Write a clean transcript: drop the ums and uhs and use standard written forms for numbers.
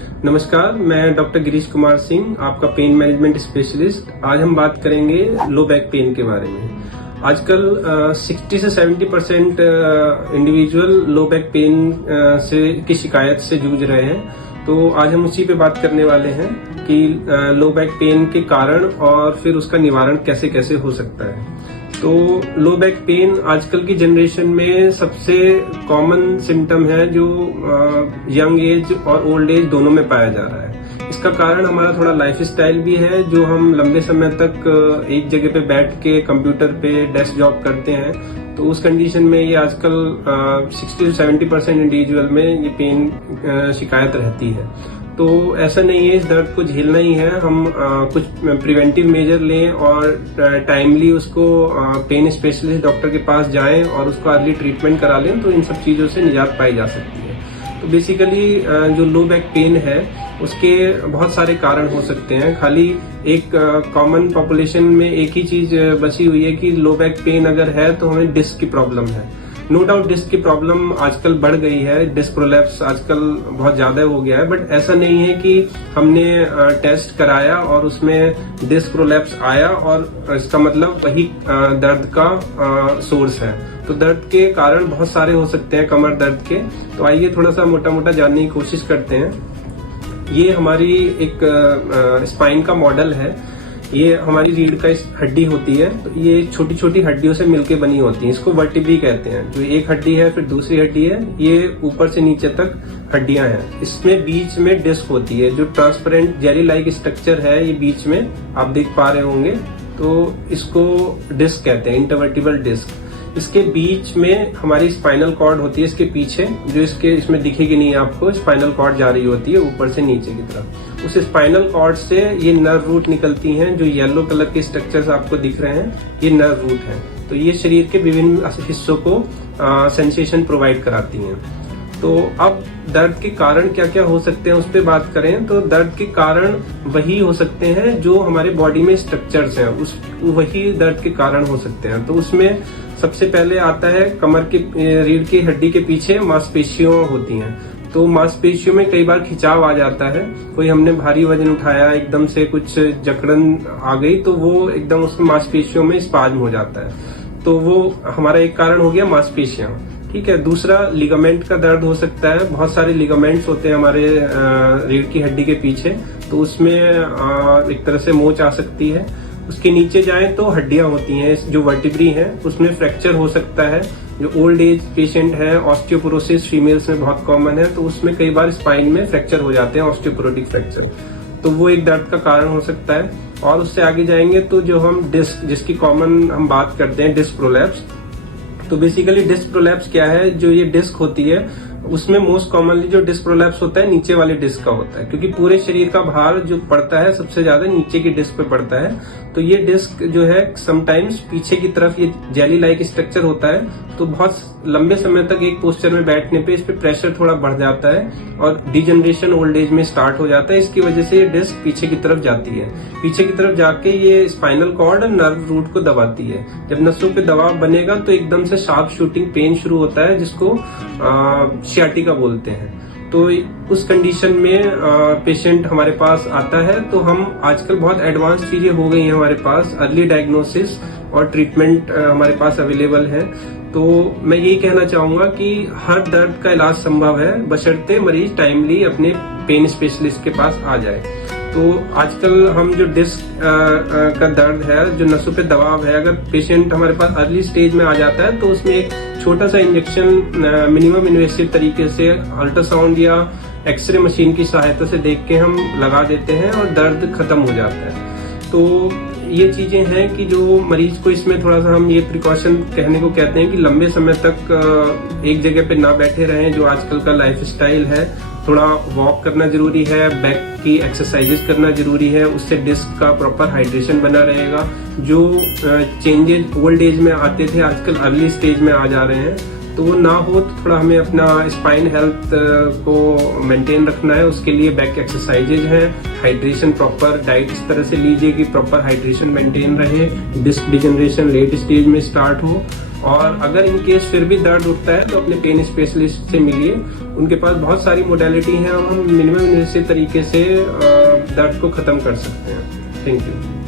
नमस्कार, मैं डॉक्टर गिरीश कुमार सिंह, आपका पेन मैनेजमेंट स्पेशलिस्ट। आज हम बात करेंगे लो बैक पेन के बारे में। आजकल 60 से 70% इंडिविजुअल लो बैक पेन की शिकायत से जूझ रहे हैं। तो आज हम उसी पे बात करने वाले हैं कि लो बैक पेन के कारण और फिर उसका निवारण कैसे कैसे हो सकता है। तो लो बैक पेन आजकल की जनरेशन में सबसे कॉमन सिम्टम है जो यंग एज और ओल्ड एज दोनों में पाया जा रहा है। इसका कारण हमारा थोड़ा लाइफ स्टाइल भी है, जो हम लंबे समय तक एक जगह पे बैठ के कंप्यूटर पे डेस्क जॉब करते हैं। तो उस कंडीशन में ये आजकल 60 से 70% इंडिविजुअल में ये पेन शिकायत रहती है। तो ऐसा नहीं है, इस दर्द को झेलना ही है। हम कुछ प्रिवेंटिव मेजर लें और टाइमली उसको पेन स्पेशलिस्ट डॉक्टर के पास जाएं और उसको अर्ली ट्रीटमेंट करा लें, तो इन सब चीजों से निजात पाई जा सकती है। तो बेसिकली जो लो बैक पेन है उसके बहुत सारे कारण हो सकते हैं। खाली एक कॉमन पॉपुलेशन में एक ही चीज बची हुई है कि लो बैक पेन अगर है तो हमें डिस्क की प्रॉब्लम है। नो डाउट डिस्क की प्रॉब्लम आजकल बढ़ गई है, डिस्क प्रोलैप्स आजकल बहुत ज्यादा हो गया है। बट ऐसा नहीं है कि हमने टेस्ट कराया और उसमें डिस्क प्रोलैप्स आया और इसका मतलब वही दर्द का सोर्स है। तो दर्द के कारण बहुत सारे हो सकते हैं कमर दर्द के। तो आइए थोड़ा सा मोटा मोटा जानने की कोशिश करते हैं। ये हमारी एक स्पाइन का मॉडल है। ये हमारी रीढ़ का हड्डी होती है। तो ये छोटी छोटी हड्डियों से मिलकर बनी होती है। इसको वर्टिब्री कहते हैं। जो एक हड्डी है फिर दूसरी हड्डी है, ये ऊपर से नीचे तक हड्डियां हैं। इसमें बीच में डिस्क होती है, जो ट्रांसपेरेंट जेली लाइक स्ट्रक्चर है। ये बीच में आप देख पा रहे होंगे, तो इसको डिस्क कहते हैं, इंटरवर्टिबल डिस्क। इसके बीच में हमारी स्पाइनल कॉर्ड होती है। इसके पीछे जो इसमें दिखेगी नहीं आपको, स्पाइनल कॉर्ड जा रही होती है ऊपर से नीचे की तरफ। उस स्पाइनल कॉर्ड से ये नर्व रूट निकलती हैं। जो येलो कलर के स्ट्रक्चर्स आपको दिख रहे हैं, ये नर्व रूट हैं। तो ये शरीर के विभिन्न हिस्सों को सेंसेशन प्रोवाइड कराती हैं। तो अब दर्द के कारण क्या क्या हो सकते हैं उस पर बात करें तो दर्द के कारण वही हो सकते हैं जो हमारे बॉडी में स्ट्रक्चर्स हैं, वही दर्द के कारण हो सकते हैं। तो उसमें सबसे पहले आता है कमर की रीढ़ की हड्डी के पीछे मांसपेशियों होती हैं। तो मांसपेशियों में कई बार खिंचाव आ जाता है। कोई हमने भारी वजन उठाया, एकदम से कुछ जकड़न आ गई तो वो एकदम उसमें मांसपेशियों में स्पाज्म हो जाता है। तो वो हमारा एक कारण हो गया मांसपेशियां। ठीक है। दूसरा लिगामेंट का दर्द हो सकता है। बहुत सारे लिगामेंट्स होते हैं हमारे रीढ़ की हड्डी के पीछे, तो उसमें एक तरह से मोच आ सकती है। उसके नीचे जाएं तो हड्डियां होती हैं, जो वर्टिब्री हैं, उसमें फ्रैक्चर हो सकता है। जो ओल्ड एज पेशेंट है, ऑस्टियोपोरोसिस फीमेल्स में बहुत कॉमन है, तो उसमें कई बार स्पाइन में फ्रैक्चर हो जाते हैं, ऑस्टियोपोरोटिक फ्रैक्चर। तो वो एक दर्द का कारण हो सकता है। और उससे आगे जाएंगे तो जो हम डिस्क, जिसकी कॉमन हम बात करते हैं, डिस्क प्रोलैप्स। तो बेसिकली डिस्क प्रोलैप्स क्या है, जो ये डिस्क होती है उसमें मोस्ट कॉमनली जो डिस्क प्रोलैप्स होता है नीचे वाले डिस्क का होता है, क्योंकि पूरे शरीर का भार जो पड़ता है सबसे ज्यादा नीचे की डिस्क पे पड़ता है। तो ये डिस्क जो है समटाइम्स पीछे की तरफ ये जेली लाइक स्ट्रक्चर होता है, तो बहुत लंबे समय तक एक पोस्चर में बैठने पे इस पे प्रेशर थोड़ा बढ़ जाता है और डिजनरेशन ओल्ड एज में स्टार्ट हो जाता है। इसकी वजह से ये डिस्क पीछे की तरफ जाती है। पीछे की तरफ जाके ये स्पाइनल कॉर्ड और नर्व रूट को दबाती है। जब नसों पे दबाव बनेगा तो एकदम से शार्प शूटिंग पेन शुरू होता है, जिसको सियाटिका बोलते हैं। तो उस कंडीशन में पेशेंट हमारे पास आता है। तो हम आजकल बहुत एडवांस चीजें हो गई हैं हमारे पास, अर्ली डायग्नोसिस और ट्रीटमेंट हमारे पास अवेलेबल है। तो मैं यही कहना चाहूंगा कि हर दर्द का इलाज संभव है, बशर्ते मरीज टाइमली अपने पेन स्पेशलिस्ट के पास आ जाए। तो आजकल हम जो डिस्क का दर्द है, जो नसों पे दबाव है, अगर पेशेंट हमारे पास अर्ली स्टेज में आ जाता है तो उसमें एक छोटा सा इंजेक्शन मिनिमम इन्वेसिव तरीके से अल्ट्रासाउंड या एक्सरे मशीन की सहायता से देख के हम लगा देते हैं और दर्द खत्म हो जाता है। तो ये चीजें हैं कि जो मरीज को इसमें थोड़ा सा हम ये प्रिकॉशन कहने को कहते हैं कि लंबे समय तक एक जगह पे ना बैठे रहें। जो आजकल का लाइफ स्टाइल है, थोड़ा वॉक करना जरूरी है, बैक की एक्सरसाइजेस करना जरूरी है, उससे डिस्क का प्रॉपर हाइड्रेशन बना रहेगा। जो चेंजेस ओल्ड एज में आते थे आजकल अर्ली स्टेज में आ जा रहे हैं, तो वो ना हो। तो थोड़ा हमें अपना स्पाइन हेल्थ को मेंटेन रखना है। उसके लिए बैक एक्सरसाइजेज हैं, हाइड्रेशन, प्रॉपर डाइट इस तरह से लीजिए कि प्रॉपर हाइड्रेशन मेंटेन रहे, डिस्क डिजनरेशन लेट स्टेज में स्टार्ट हो। और अगर इन केस फिर भी दर्द उठता है तो अपने पेन स्पेशलिस्ट से मिलिए। उनके पास बहुत सारी मोडेलिटी है, हम मिनिमम इन्वेसिव तरीके से दर्द को खत्म कर सकते हैं। Thank you.